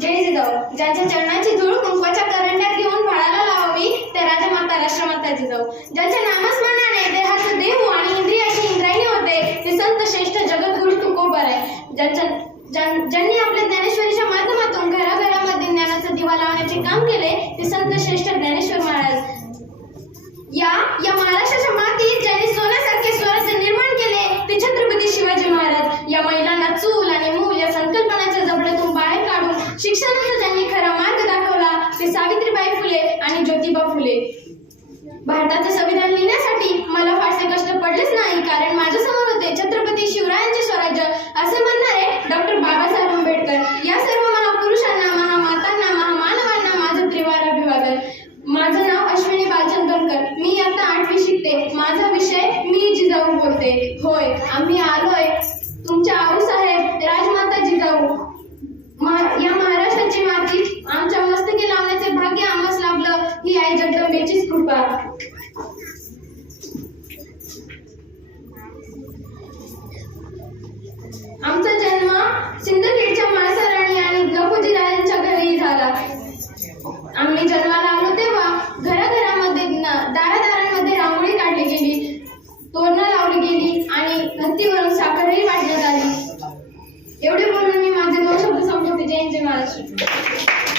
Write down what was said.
जय जिजाऊ. ज्यांच्या चरणाची धूळ कुंकवाच्या करंड्यात घेऊन बाळाला लावावी त्या राजमाता राष्ट्रमाता जिजाऊ. ज्यांच्या नामस्मरणाने देहाचे देव आणि इंद्रियाची इंद्रायणी होते ते संत श्रेष्ठ जगद्गुरु तुकोबर आहे. ज्यांनी आपल्या ज्ञानेश्वरीच्या माध्यमातून घराघरामध्ये ज्ञानाचा दिवा लावण्याचे काम केले ते संत श्रेष्ठ ज्ञानेश्वर महाराज. या महाराष्ट्राच्या मातीत ज्यांनी सोन्यासारखे स्वराज्य निर्माण केले ते छत्रपती शिवाजी महाराज. या महिलांना चूल आणि मूल या संकल्पनाच्या जबड्यातून बाहेर काढून शिक्षणाचा ज्यांनी खरा मार्ग दाखवला ते सावित्रीबाई फुले आणि ज्योतिबा फुले. भारताचे संविधान लिहिण्यासाठी मला फारसे कष्ट पडलेच नाही, कारण माझ्यासमोर होते छत्रपती शिवरायांचे स्वराज्य असे म्हणणारे डॉक्टर बाबासाहेब आंबेडकर. या सर्व महापुरुषांना, महामातांना, महामानवांना माझं त्रिवार अभिवादन. माझं नाव अश्विनी बालचंद गणकर. मी इयत्ता 8वी शिकते. माझा विषय मी जिजाऊ बोलते. होय, आम्ही आलोय तुमच्या आऊसाहेब राजमाता जिजाऊ. या महाराष्ट्राची माती आमच्या मस्तकी लावण्याचे भाग्य आम्हास लाभलं ही आई जगदंबेचीच कृपा. आमचा जन्म सिंदखेडच्या माळसराणी आणि लखोजी राजांच्या घरी झाला. आम्ही जन्माला आलो तेव्हा घराघरामध्ये दारादारांमध्ये रांगोळी काढली गेली, तोरणं लावली गेली आणि हत्तीवरून साखरही वाटण्यात आली. एवढे बोलून मी माझे 2 शब्द संपवते. जय हिंद, जय महाराष्ट्र.